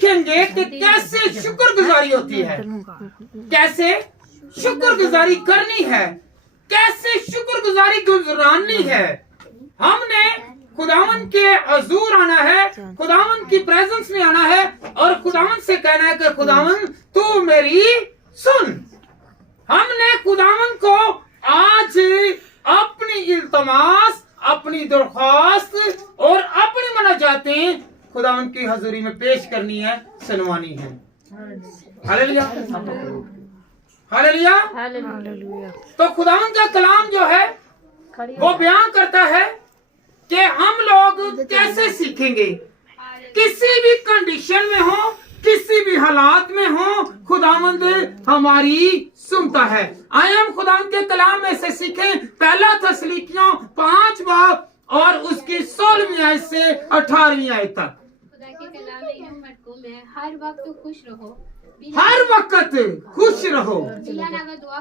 सीखेंगे कि कैसे शुक्रगुजारी होती है, कैसे शुक्रगुजारी करनी है, कैसे शुक्रगुजारी गुजरानी है। हमने खुदावन के हजूर आना है, खुदावन की प्रेजेंस में आना है और खुदावन से कहना है कि खुदावन तू मेरी सुन। हमने खुदावन को आज अपनी इल्तमास, अपनी दरख्वास्त और अपनी मुनाजातें खुदावन की हजूरी में पेश करनी है, सुनवानी है। Hallelujah, hallelujah, hallelujah. तो खुदावन का कलाम जो है वो बयान करता है कि हम लोग कैसे सीखेंगे, किसी भी कंडीशन में हो, किसी भी हालात में हो, खुदावंद हमारी सुनता है। आए हम खुदावंद के कलाम में से सीखें। पहला तस्लीकियों 5 बाब और उसकी 16वीं आयत से 18वीं आयत तक। खुदा के कलाम में यूं मरकूम है, हर वक्त खुश रहो, हर वक्त खुश रहो,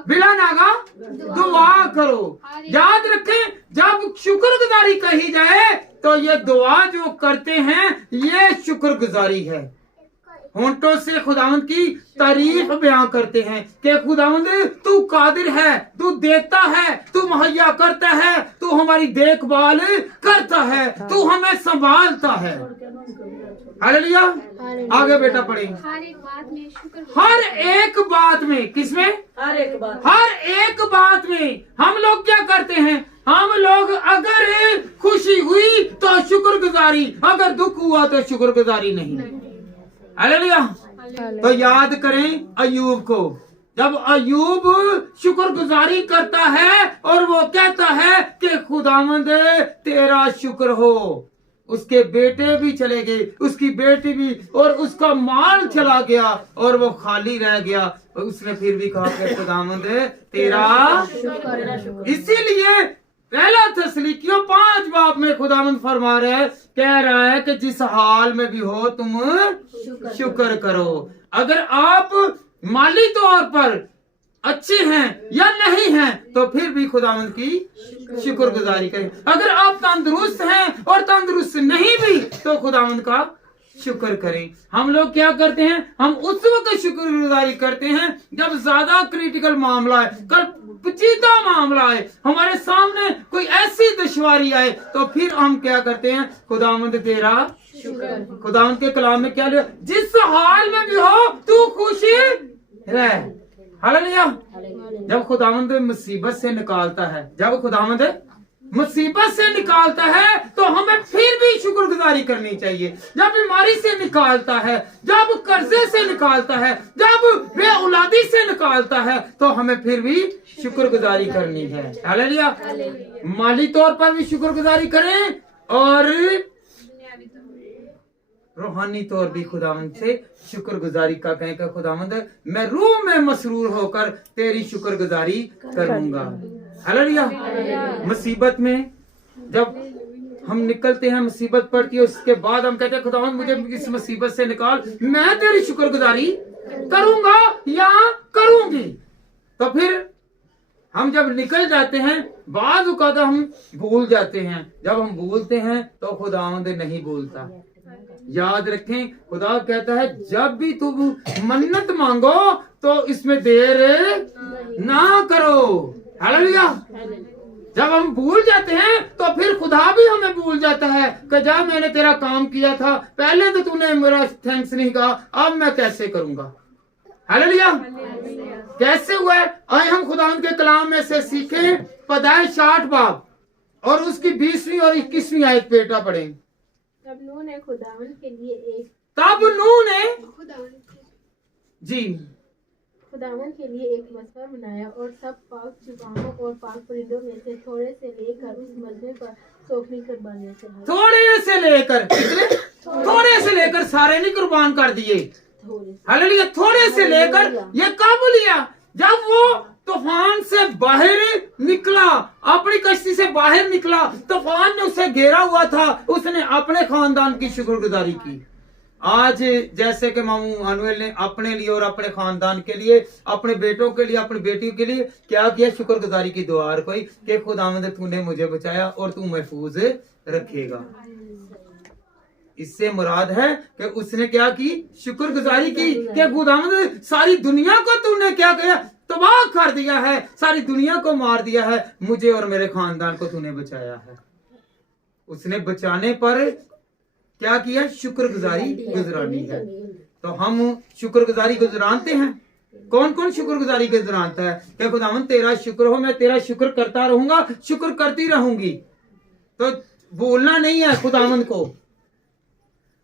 बिला नागा दुआ करो। याद रखें, जब शुक्रगुजारी कही जाए तो ये दुआ जो करते हैं ये शुक्रगुजारी है। होंठों से खुदावंद की तारीफ बयान करते हैं कि खुदावंद तू कादिर है, तू देता है, तू मुहैया करता है, तू हमारी देखभाल करता है, तू हमें संभालता है। हालेलुया। आगे बेटा पढ़े। हर एक बात में शुक्र, हर एक बात में, किसमें? हर एक बात, हर एक बात में हम लोग क्या करते हैं? हम लोग अगर खुशी हुई तो शुक्रगुजारी, अगर दुख हुआ तो शुक्रगुजारी नहीं। हालेलुया। तो याद करें अयूब को, जब अयूब शुक्रगुजारी करता है और वो कहता है कि खुदावंद तेरा शुक्र हो। उसके बेटे भी चले गए, उसकी बेटी भी, और उसका माल चला गया और वो खाली रह गया, उसने फिर भी कहा कि खुदावंद तेरा शुक्र। इसीलिए पहला तस्लीकियों 5 बाब में खुदावंद फरमा रहा है, कह रहा है कि जिस हाल में भी हो तुम शुक्र करो। अगर आप माली तौर पर अच्छे हैं या नहीं हैं तो फिर भी खुदावंद की शुक्रगुजारी करें। अगर आप तंदुरुस्त हैं और तंदुरुस्त नहीं भी तो खुदावंद का शुक्र करें। हम लोग क्या करते हैं? हम उस वक्त शुक्रगुजारी करते हैं जब ज्यादा क्रिटिकल मामला है, कल पेचीदा मामला है, हमारे सामने कोई ऐसी दुश्वारी आए तो फिर हम क्या करते हैं? खुदावंद तेरा शुक्र। खुदावंद के कलाम में क्या लिखा? जिस हाल में भी हो तू खुशी रह। हालेलुया। जब खुदावंद मुसीबत से निकालता है, जब खुदावंद मुसीबत से निकालता है तो हमें फिर भी शुक्रगुजारी करनी चाहिए। जब बीमारी से निकालता है, जब कर्जे से निकालता है, जब बेऔलादी से निकालता है तो हमें फिर भी शुक्रगुजारी करनी है। हालेलुया। माली तौर पर भी शुक्रगुजारी करें और रूहानी तौर भी खुदावंद से शुक्रगुजारी का कहें कि खुदावंद मैं रूह में मसरूर होकर तेरी शुक्रगुजारी करूंगा। हालेलुया। मुसीबत में जब हम निकलते हैं, मुसीबत पड़ती है, उसके बाद हम कहते हैं खुदावंद मुझे इस मुसीबत से निकाल, मैं तेरी शुक्रगुजारी करूंगा या करूंगी। तो फिर हम जब निकल जाते हैं, बाद औक़ात हम भूल जाते हैं। जब हम भूलते हैं तो खुदावंद नहीं भूलता। याद रखें, खुदा कहता है जब भी तुम मन्नत मांगो तो इसमें देर ना करो। हालेलुया। जब हम भूल जाते हैं तो फिर खुदा भी हमें भूल जाता है कि जब मैंने तेरा काम किया था, पहले तो तूने मेरा थैंक्स नहीं कहा, अब मैं कैसे करूंगा। हालेलुया। कैसे हुआ है? आए हम खुदा के कलाम में से सीखें। पैदाइश 60 बाब और उसकी 20वीं और 21वीं आयत बेटा पढ़ें। तब नूह ने खुदावन के लिए एक खुदावन के लिए एक मसबा बनाया और सब पाक चुकानों और पाक परिंदों में से थोड़े से लेकर उस मसबे पर सोखनी कुर्बानियां चढ़ाई। थोड़े से लेकर सारे नहीं कुर्बान कर दिए। हालेलुया। थोड़े से लेकर ये कब लिया? जब वो तूफान से बाहर निकला, अपनी कश्ती से बाहर निकला, तूफान ने उसे घेरा हुआ था, उसने अपने खानदान की शुक्रगुजारी की। आज जैसे कि मामू अनुएल ने अपने लिए और अपने खानदान के लिए, अपने बेटों के लिए, अपनी बेटियों के लिए क्या किया? शुक्रगुजारी की दुआ कोई कि खुदावंद तूने मुझे बचाया और तू महफूज रखेगा। इससे मुराद है कि उसने क्या की, शुक्रगुजारी की कि खुदावंद सारी दुनिया को तूने क्या किया, तबाह कर दिया है, सारी दुनिया को मार दिया है, मुझे और मेरे खानदान को तूने बचाया है। उसने बचाने पर क्या किया, शुक्रगुजारी गुजरानी है। तो हम शुक्रगुजारी गुजरानते हैं। कौन कौन शुक्रगुजारी गुजरानता है कि खुदावंद तेरा शुक्र हो, मैं तेरा शुक्र करता रहूंगा, शुक्र करती रहूंगी। तो बोलना नहीं है, खुदावंद को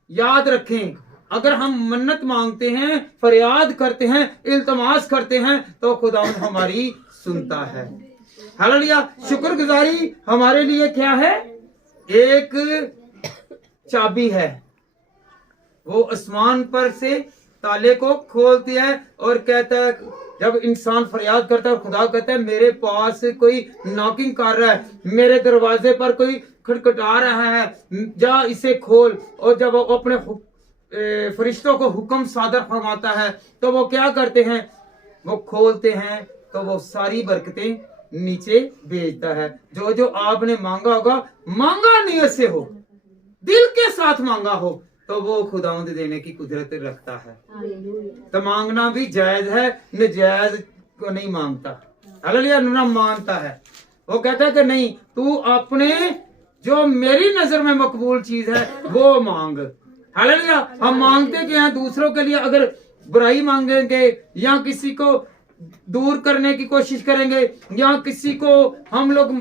याद रखें। अगर हम मन्नत मांगते हैं, फरियाद करते हैं, इल्तमास करते हैं, तो खुदावंद हमारी सुनता है। हालेलुया। शुक्रगुजारी हमारे लिए क्या है, एक चाबी है। वो आसमान पर से ताले को खोलती है और कहता है, जब इंसान फरियाद करता है, खुदा कहता है मेरे पास कोई नॉकिंग कर रहा है, मेरे दरवाजे पर कोई खटखटा रहा है, जा इसे खोल। और जब वो अपने फरिश्तों को हुक्म सादर फरमाता है तो वो क्या करते हैं, वो खोलते हैं तो वो सारी बरकतें नीचे भेजता है। जो जो आपने मांगा होगा, मांगा नियत से हो, दिल के साथ मांगा हो, तो वो खुदावंद देने की कुदरत रखता है। तो मांगना भी जायज है, नजायज को नहीं मांगता। हालेलुया। ना मानता है, वो कहता है कि नहीं, तू अपने जो मेरी नजर में मकबूल चीज है वो मांग। हालेलुया। हम मांगते क्या हैं, दूसरों के लिए अगर बुराई मांगेंगे या किसी को दूर करने की कोशिश करेंगे, या किसी को हम लोग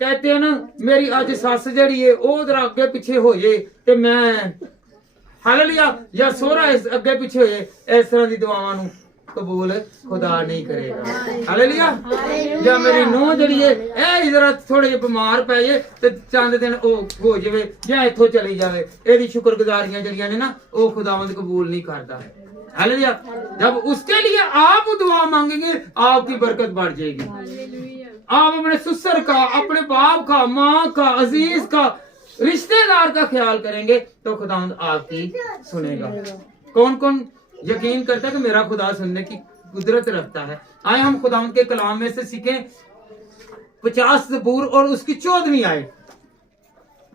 कहते हैं ना, मेरी आज सस जड़ी है वो उधर अगे पिछे हो जाए ते मैं, हालेलुया, या सोहरा अगे पिछे हो जाए, इस तरह की दुआवां नूं कबूल खुदा नहीं करेगा। हालेलुया। या मेरी नूंह जड़ी है ए जरा थोड़े जे बीमार पै जाए ते चंद दिन ओ हो जावे या इथों चली जावे, एदी शुक्रगुजारियां जड़ियां ने ना वो खुदावंद कबूल नहीं करता। हालेलुया। जब उसके लिए आप दुआ मांगेंगे, आपकी बरकत बढ़ जाएगी। आप अपने ससुर का, अपने बाप का, माँ का, अजीज का, रिश्तेदार का ख्याल करेंगे तो खुदावंद आपकी सुनेगा। कौन कौन यकीन करता है कि मेरा खुदा सुनने की कुदरत रखता है? आए हम खुदावंद के कलाम में से सीखें 50 ज़बूर और उसकी 14वीं आयत।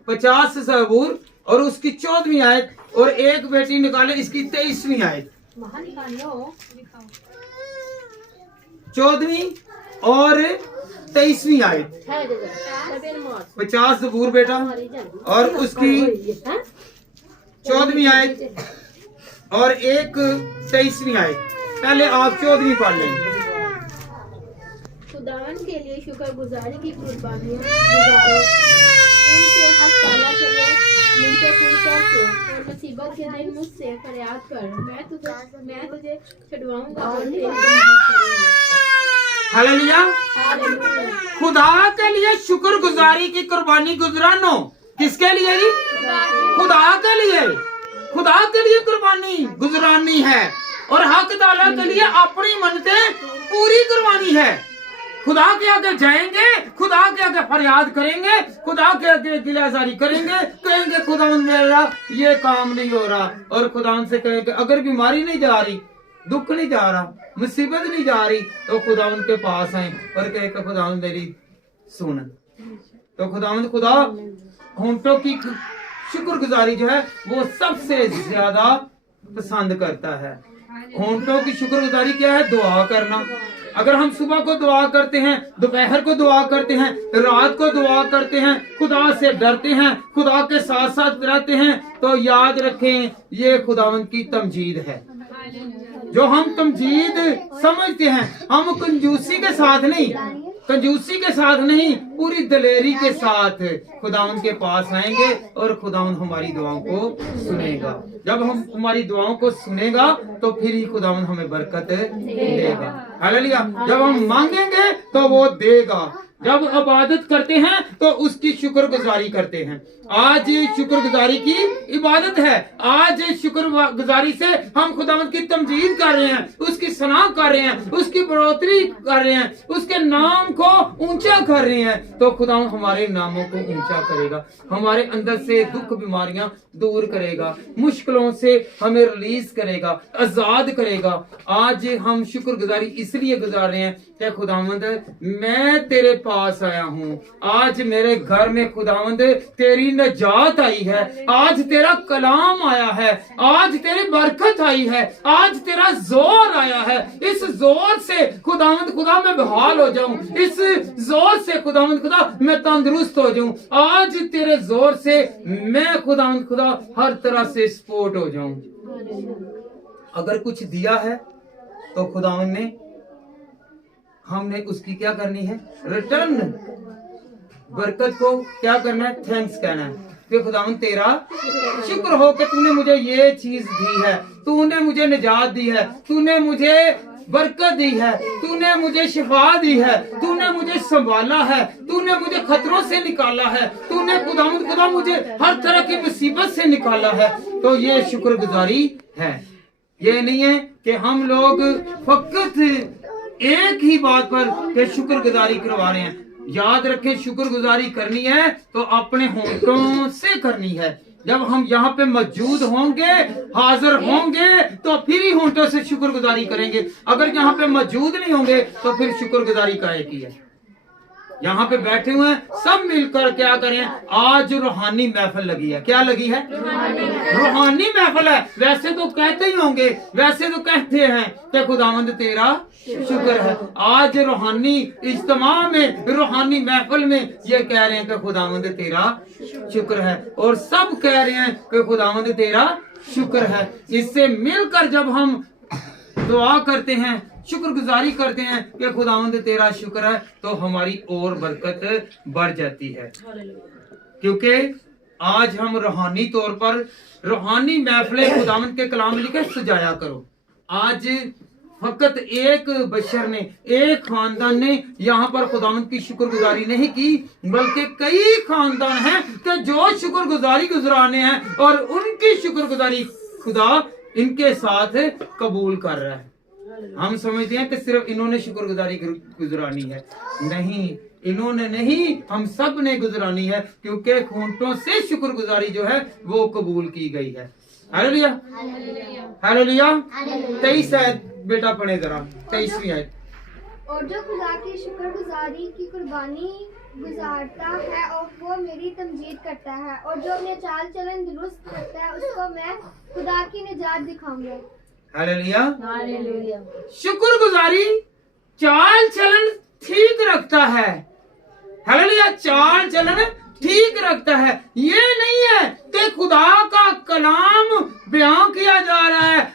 50 ज़बूर और उसकी 14वीं आयत, और एक बेटी निकाले इसकी 23वीं आयत। 14वीं और 23वीं आयत। 50 ज़बूर बेटा और उसकी 14वीं आयत और एक 23वीं आयत। पहले आप 14वीं पढ़ लें। खुदावंद के लिए शुक्रगुजारी की कुर्बानियां गुजारो, उनके हक ताला के लिए मिलते फूल करके, और मुसीबत के दिन मुझसे फरियाद कर, मैं तुझे छुड़वाऊंगा और तेरी तमजीद करूंगा। हालेलुया। खुदा के लिए शुक्रगुजारी की कुर्बानी गुजरानो। किसके लिए जी? खुदा के लिए। खुदा के लिए कुर्बानी गुजरानी है और हक ताला के लिए अपनी मन्नतें पूरी करवानी है। खुदा के आगे जाएंगे, खुदा के आगे फरियाद करेंगे, खुदा के आगे गिलाजारी करेंगे, कहेंगे खुदावंद मेरा ये काम नहीं हो रहा, और खुदावंद से कहेंगे अगर बीमारी नहीं जा रही, दुख नहीं जा रहा, मुसीबत नहीं जा रही, तो खुदावंद के पास आए और कहेगा खुदावंद मेरी सुन। तो खुदावंद खुदा होंठों की शुक्रगुजारी जो है वो सबसे ज्यादा पसंद करता है। होंठों की शुक्रगुजारी क्या है? दुआ करना। अगर हम सुबह को दुआ करते हैं, दोपहर को दुआ करते हैं, रात को दुआ करते हैं, खुदा से डरते हैं, खुदा के साथ साथ रहते हैं, तो याद रखें ये खुदावंद की तमजीद है। जो हम तमजीद समझते हैं, हम कंजूसी के साथ नहीं, कंजूसी के साथ नहीं, पूरी दलेरी के साथ खुदावंद के पास आएंगे और खुदावंद हमारी दुआओं को सुनेगा। जब हम हमारी दुआओं को सुनेगा तो फिर ही खुदावंद हमें बरकत देगा। हालेलुया। जब हम मांगेंगे तो वो देगा। जब इबादत करते हैं तो उसकी शुक्रगुजारी करते हैं। आज शुक्रगुजारी की इबादत है। आज शुक्रगुजारी से हम खुदावंद की तमजीद कर रहे हैं, उसकी सना कर रहे हैं, उसकी बढ़ोतरी कर रहे हैं, उसके नाम को ऊंचा कर रहे हैं, तो खुदावंद हमारे नामों को ऊंचा करेगा, हमारे अंदर से दुख बीमारियां दूर करेगा, मुश्किलों से हमें रिलीज करेगा, आजाद करेगा। आज हम शुक्रगुजारी इसलिए गुजार रहे हैं कि खुदावंद मैं तेरे पास आया हूँ, आज मेरे घर में खुदावंद तेरी नजात आई है, आज तेरा कलाम आया है, आज तेरी बरकत आई है, आज तेरा जोर आया है। इस जोर से खुदावंद खुदा मैं बहाल हो जाऊं, इस जोर से खुदावंद खुदा मैं तंदुरुस्त हो जाऊं, आज तेरे जोर से मैं खुदावंद खुदा हर तरह से सपोर्ट हो जाऊं। अगर कुछ दिया है तो खुदावंद ने, हमने उसकी क्या करनी है, रिटर्न। बरकत को क्या करना है, थैंक्स कहना है कि खुदावंद तेरा शुक्र हो कि तूने मुझे ये चीज दी है, तूने मुझे निजात दी है, तूने मुझे बरकत दी है, तूने मुझे शिफा दी है, तूने मुझे संभाला है, तूने मुझे खतरों से निकाला है, तूने खुदावंद खुदा मुझे हर तरह की मुसीबत से निकाला है। तो ये शुक्रगुजारी है। ये नहीं है कि हम लोग फकत एक ही बात पर के शुक्रगुजारी करवा रहे हैं। याद रखें, शुक्रगुजारी करनी है तो अपने होंठों से करनी है। जब हम यहाँ पे मौजूद होंगे, हाजिर होंगे, तो फिर ही होंठों से शुक्रगुजारी करेंगे। अगर यहाँ पे मौजूद नहीं होंगे तो फिर शुक्रगुजारी काहे की है। यहाँ पे बैठे हुए हैं, सब मिलकर क्या करें, आज रूहानी महफिल लगी है। क्या लगी है, रूहानी महफिल है। वैसे तो कहते ही होंगे, वैसे तो कहते हैं कि खुदावंद तेरा शुक्र है। आज रूहानी इज्तिमा में, रूहानी महफिल में ये कह रहे हैं कि खुदावंद तेरा शुक्र है, और सब कह रहे हैं कि खुदावंद तेरा शुक्र है। इससे मिलकर जब हम दुआ करते हैं, शुक्रगुजारी करते हैं कि खुदावंद तेरा शुक्र है, तो हमारी और बरकत बढ़ जाती है। क्योंकि आज हम रूहानी तौर पर रूहानी महफिल खुदावंद के कलाम में लिखे सजाया करो। आज फकत एक बशर ने, एक खानदान ने यहाँ पर खुदावंद की शुक्रगुजारी नहीं की, बल्कि कई खानदान हैं कि जो शुक्रगुजारी गुजराने हैं और उनकी शुक्रगुजारी खुदा इनके साथ कबूल कर रहा है। हम समझते हैं कि सिर्फ इन्होंने शुक्रगुजारी गुजरानी है। नहीं, इन्होंने नहीं, हम सब ने गुजरानी है, क्योंकि होंठों से शुक्रगुजारी जो है वो कबूल की गई है। Hallelujah, hallelujah. 23 आयत बेटा पढ़े जरा, 23वीं आयत। और जो खुदा की शुक्रगुजारी की कुर्बानी गुजारता है और वो मेरी तमजीद करता है, और जो अपने चाल चलन दुरुस्त करता है, उसको मैं खुदा की निजात दिखाऊंगा। हालेलुया, शुक्रगुजारी चाल चलन ठीक रखता है। हालेलुया, चाल चलन ठीक रखता है। ये नहीं है कि खुदा का कलाम बयां किया जा रहा है,